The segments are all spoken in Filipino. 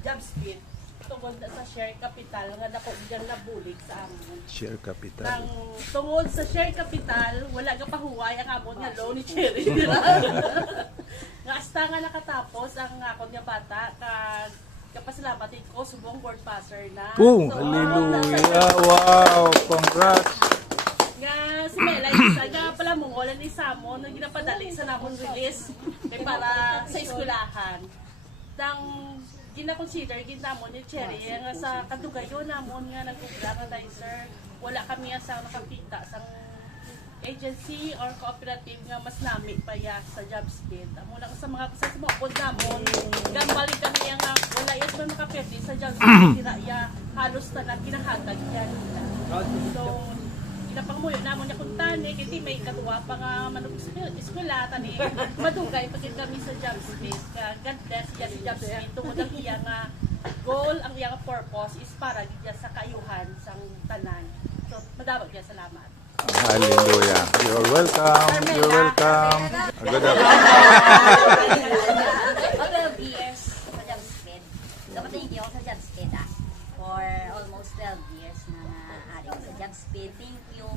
job speed tungod na sa share capital nga dako diyan nabulig sa amon. Share capital. Nang tungod sa share capital, wala ga pahuway ang amon nga loan ni Cherry. Nga hasta nga nakatapos ang akon nga bata kag kapasalamat ko subong board passer na. Oh, So, hallelujah. Wow, congrats. nga si Melay isa nga pala mong wala ni Samo nang ginapadali sa namon release kay para sa eskwelahan. Dang gina-consider ginamon ni Cherry nga sa kadugayon namon nga nag-ubra nga sir wala kami sa nakakita sa agency or cooperative nga mas nami pa ya sa job speed. Amo lang sa mga sa sumukod namon gambali kami nga wala yes man makapwede sa job speed tira ya halos tanan ginahatag yan. So pinapangmuyo namon niya kung tani, kasi may katuwa pa nga manong eskwela, tani, madugay pagkin kami sa job space. God bless yan si job space. Tungod ang iya nga goal, ang iya nga purpose is para diya sa kaayuhan sang tanan. So, madawag niya, salamat. Hallelujah. You're welcome. You're welcome. Good afternoon. 12 years sa job speed. Kapatid ko sa job speed for almost 12 years na ari sa job speed. Thank you.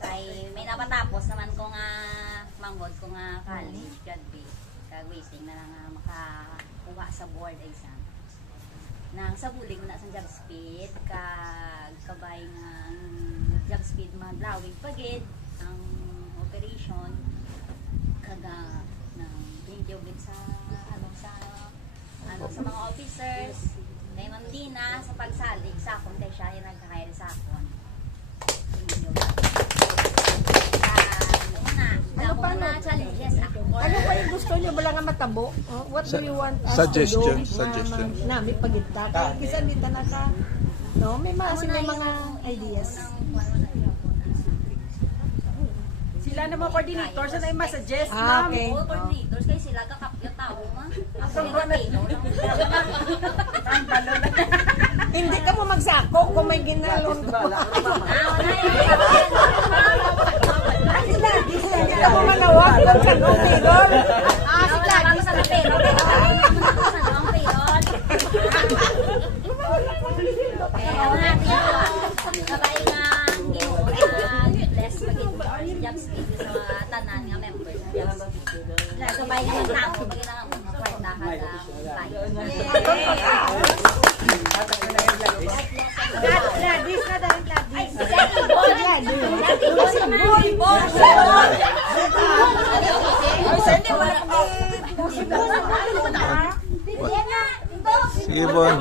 Kay may napatapos naman ko nga manghod ko nga college graduate. Kag waiting na lang makakuha sa board exam. Nang sa bulig na sa job speed kag kabay nga job speed maglawig pagid ang operation kaga ng thank you with sa sa mga officers kay Ma'am Dina sa pagsalig sa akon kay siya yung nagka-hire sa akon. Thank you. Ano pa na challenges ako? Ano ba yung gusto nyo ba lang nga matabo? What do you want us Suggestion, to do? suggestion. Nami pagita. Kaya kisa dito na ka. No, may mga ideas. Sila na mga coordinators na yung masuggest, Ah, ma'am. okay. Oo, coordinators kayo sila kakapyo tao ma. Ako yung pino lang. Hindi ka mo magsako kung may ginalon ko. Hindi ka mo manawag kung sa payroll. Sila kami sa payroll. Ang payroll. Sabay nga bless pagin job speed sa tanan nga member sa job speed. Sabay nga tao pagin ang kwarta ka Gladys na dahil Gladys. Ibon.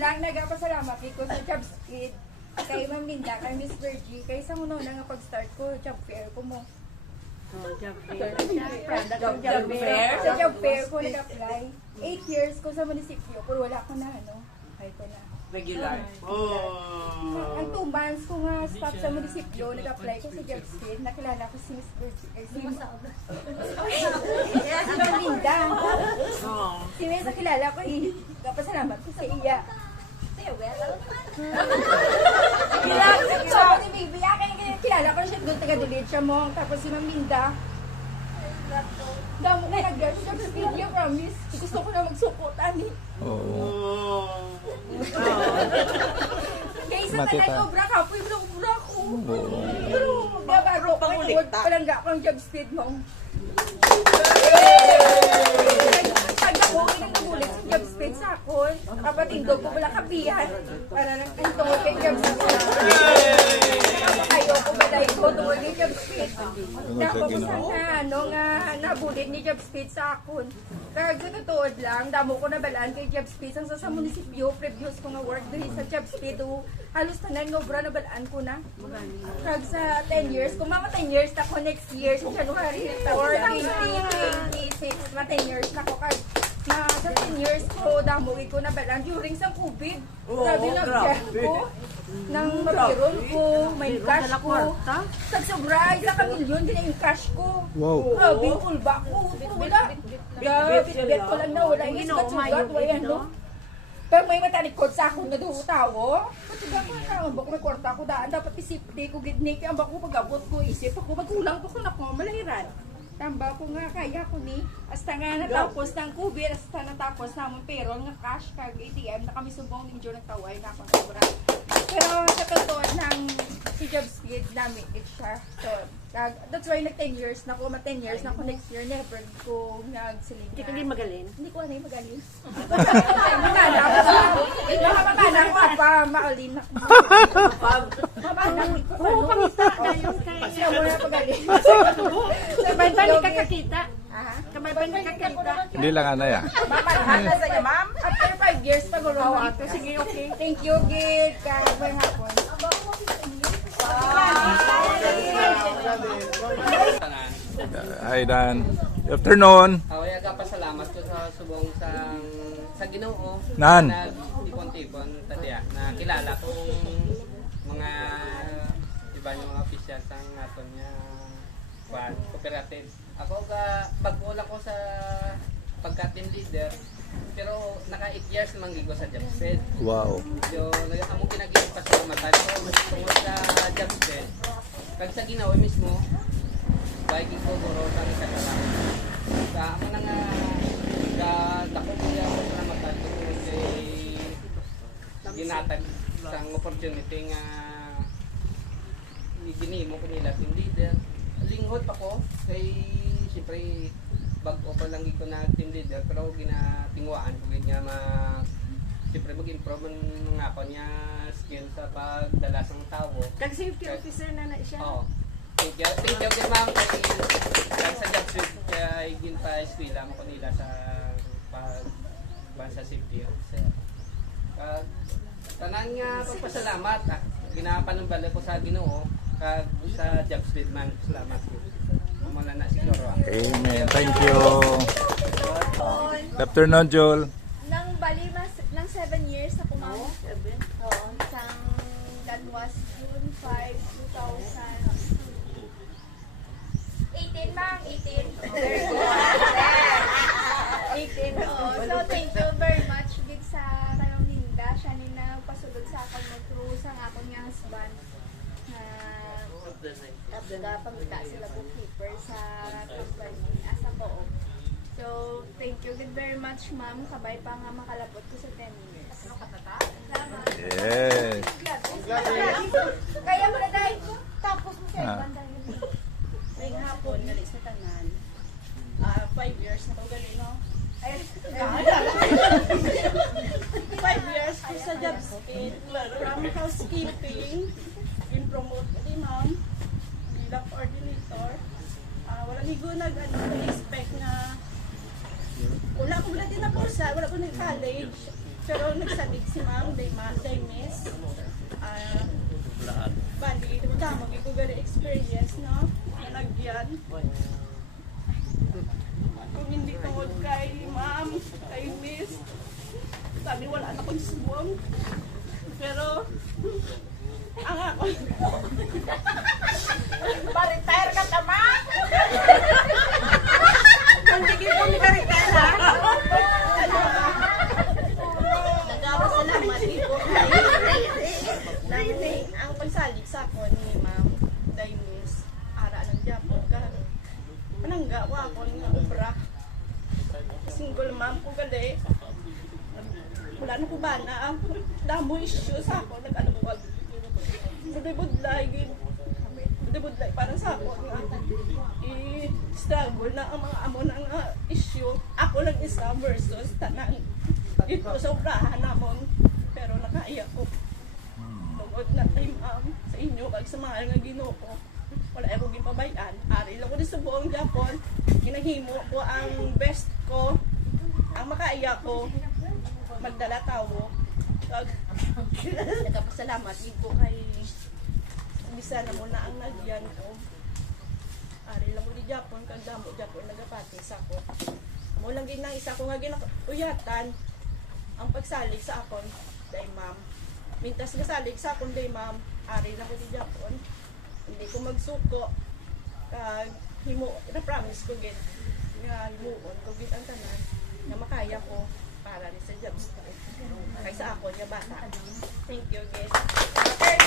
Lang nagapasalamat ko sa job speed kay Ma'am Linda, kay Miss Virgie, kay sa muna na nga pag-start ko, job fair ko mo. Job fair? Sa job fair ko nag-apply. 8 years ko sa munisipyo, pero wala ko na kaya ko na. Regular. Ang 2 months ko nga stop sa munisipyo, nag-apply ko sa job speed, nakilala ko si Miss Virgie, si Ma'am Linda. Si Miss nakilala ko, kapasalamat ko sa iya. So, si Baby, kilala ko siya doon, taga-delete siya mo. Tapos si Ma'am Linda, damo na nag-girl siya sa video, promise. Gusto ko na magsukutan eh. Oo. Kaya isa Matita. talaga, obra ka po, obra ko. Pero magbabaro ko, palangga ko ang job speed mo. Pag ako, inagulit sa job speed sa ako, kapatindog ko wala kapihan. Para lang kayo tungkol kay job speed. Kayo ko balay ko tungkol kay job speed. Dako ko sana, nga nabulit ni job speed sa akon. Kaya sa totoo lang, damo ko nabalaan kay job speed ang sa munisipyo, previous ko nga work doon sa job speed. Halos tanan nga obra nabalaan ko na. Kaya sa 10 years, kung mama 10 years na ko next year, sa January 4, 2026, ma 10 years na ko kag sa 10 years ko, damuwi ko na balaan during sa COVID. Grabe na ko. Nang mabiron ko, may cash ko. Tagsobra, isa ka milyon, din yung cash ko. Wow. Grabe, ulba ko. Wala. Bit ko lang na wala. Is katsugat, wala no. Pero may matalikod sa akong nadutawo. Katiga ko na, ang bako may kwarta ko daan. Dapat isipti ko, gidnik, ang bako pag-abot ko, isip ako, magkulang ko kung ako, malahiran. Tamba ko nga kaya ko ni. Hasta nga natapos ng COVID, hasta natapos namon pero nga cash kag ATM na kami subong ng June nagtaway na akong sobra. Pero sa totoo ng si Jobspeed namin it siya. So, that's why like 10 years na ko, 10 years na ko next year never ko nagsiling. Hindi ka magaling. Hindi ko ano yung magaling. Mamana ko pa, maalin na. Mamana ko pa. Oo, pangita na yung kaya. Kasi mo na pagaling. Kamay ba ni kakakita? Aha. Kamay ba ni kakakita? Hindi lang ano yan. Mamana sa iyo, ma'am. After 5 years, pag-ulo ako. Sige, okay. Thank you, Gil. Kahit may hapon. Hi, Dan. Good afternoon. Away aga pasalamat ko sa subong sa Ginoo. Nan. Na tipon-tipon tadiya na kilala kong mga iba yung mga official sang aton niya cooperative. Ako bago lang ko sa pagka-team leader pero naka 8 years naman gigo sa Jobspeed. Wow. Yo amo kinaging pasalamatan ko tungod sa Jobspeed. Kag sa Ginoo mismo Viking ko guro sa kasalanan. Sa amo na nga dako niya ako sa matan tungod kay ginatag sang opportunity nga ginimo ko nila team leader. Linghod pa ko kay siyempre bago pa lang ko na team leader pero ginatingwaan ko niya siyempre mag-improve nga ako niya skill sa pagdala ng tao. Kag safety officer na siya. Oo. Thank you din ma'am kay sa Jobspeed kaya igin pa eskwela mo ko nila sa pagbansa safety officer. Tanan nga pagpasalamat ginapanumbalik ko sa Ginoo kag sa Jobspeed man salamat ko. Muna na siguro. Amen. Thank you. Good afternoon, Joel. Nang bali mas nang 7 years ako ma'am. Oo, isang that was June 5, 2018 ma'am, 18. 18. Oo. So thank you very much gid sa kayong Linda, siya ni nagpasulod sa akon mo through sa akon nga husband na pangita sila bookkeeper sa company as a co-op. So, thank you very much, ma'am. Kabay pa nga makalabot ko sa 10 years. Yes. Kaya mo na dahil tapos mo sa Ah. ibang dahil. May hapon, gali sa tanan. 5 years na kong gali, no? 5 years ko sa Jobspeed. From housekeeping, in-promote ko ni ma'am, bilang coordinator. Wala nigo nag-expect na wala ko wala din na kursa, wala ko nag-college. Pero nagsalig si ma'am, day miss. Bali, damo ko gali experience, no? Nagyan. Kung hindi tungod kay ma'am, kay miss, sabi wala na kong subong. Pero, ang ako, Pa-retire ka tama? Hindi ko retire ha? nagpapasalamat din ko kay ang pagsalig sa ako ni ma'am Daimis, ara ng Japon ka. Pananggawa ako ng obra. Single ma'am ko gali. Wala na ko ba na ang damo issue sa ako, nag-aluwag. Budlay para sa ako nga i-struggle na ang mga amo ng issue. Ako lang isa versus tanan. Ito sa obrahan namon. Pero nakaiyak ko. Tungod na tayo ma'am sa inyo kag sa mga nga Ginoo ko. Wala ako gipabayan. Ari lang ko din sa buong Japon. Ginahimo ko ang best ko. Ang makaiyak ko. Magdala tawo. Nagpasalamat ko kay bisa na muna ang nagyan ko. Ari lang ko di Japon, kag damo Japon nagapati sa ako. Mo lang gid nang isa ko nga ginakuyatan ang pagsalig sa akon day ma'am. Mintas nga salig sa akon day ma'am, ari lang ko di Japon. Hindi ko magsuko. Kag himo na promise ko gid nga himuon ko gid ang tanan nga makaya ko para rin sa jobs ko. Kaysa ako niya bata. Thank you, guys. Okay,